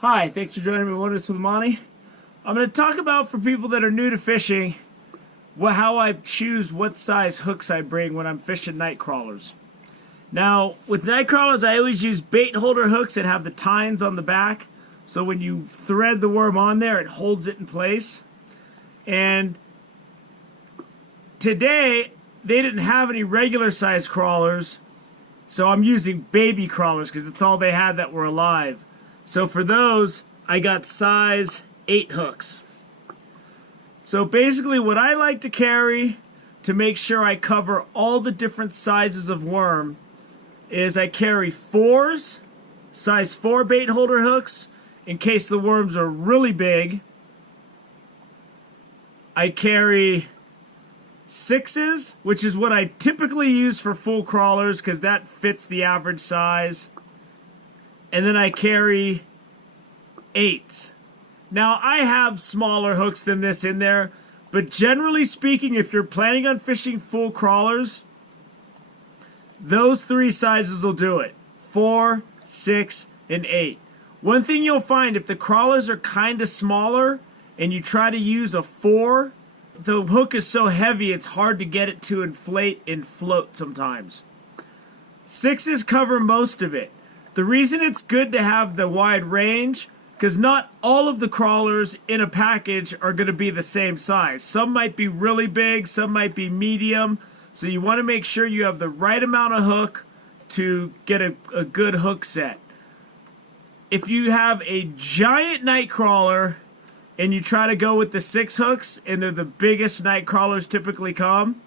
Hi, thanks for joining me on Wonders with Monty. I'm going to talk about, for people that are new to fishing, how I choose what size hooks I bring when I'm fishing night crawlers. Now, with night crawlers, I always use bait holder hooks that have the tines on the back, so when you thread the worm on there, it holds it in place. And today, they didn't have any regular size crawlers, so I'm using baby crawlers because it's all they had that were alive. So for those, I got size 8 hooks. So basically what I like to carry to make sure I cover all the different sizes of worm is I carry 4s, size 4 bait holder hooks in case the worms are really big. I carry 6s, which is what I typically use for full crawlers because that fits the average size. And then I carry 8s. Now, I have smaller hooks than this in there, but generally speaking, if you're planning on fishing full crawlers, those 3 sizes will do it. 4, 6, and 8. One thing you'll find, if the crawlers are kind of smaller and you try to use a 4, the hook is so heavy it's hard to get it to inflate and float sometimes. 6s cover most of it. The reason it's good to have the wide range, because not all of the crawlers in a package are going to be the same size. Some might be really big, some might be medium. So you want to make sure you have the right amount of hook to get a good hook set. If you have a giant night crawler and you try to go with the 6 hooks, and they're the biggest night crawlers typically come,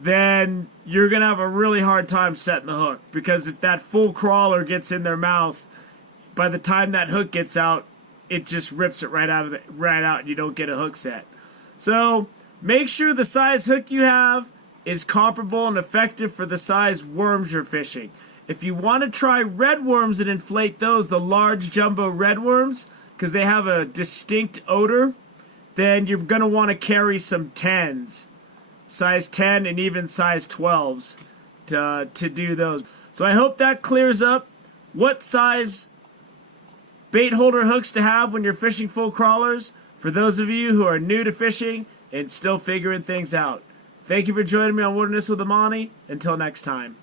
then you're going to have a really hard time setting the hook. Because if that full crawler gets in their mouth, by the time that hook gets out, it just rips it right out and you don't get a hook set. So make sure the size hook you have is comparable and effective for the size worms you're fishing. If you want to try red worms and inflate those, the large jumbo red worms, because they have a distinct odor, then you're going to want to carry some 10s. Size 10 and even size 12s to do those. So I hope that clears up what size bait holder hooks to have when you're fishing full crawlers for those of you who are new to fishing and still figuring things out. Thank you for joining me on Wilderness with Amani. Until next time.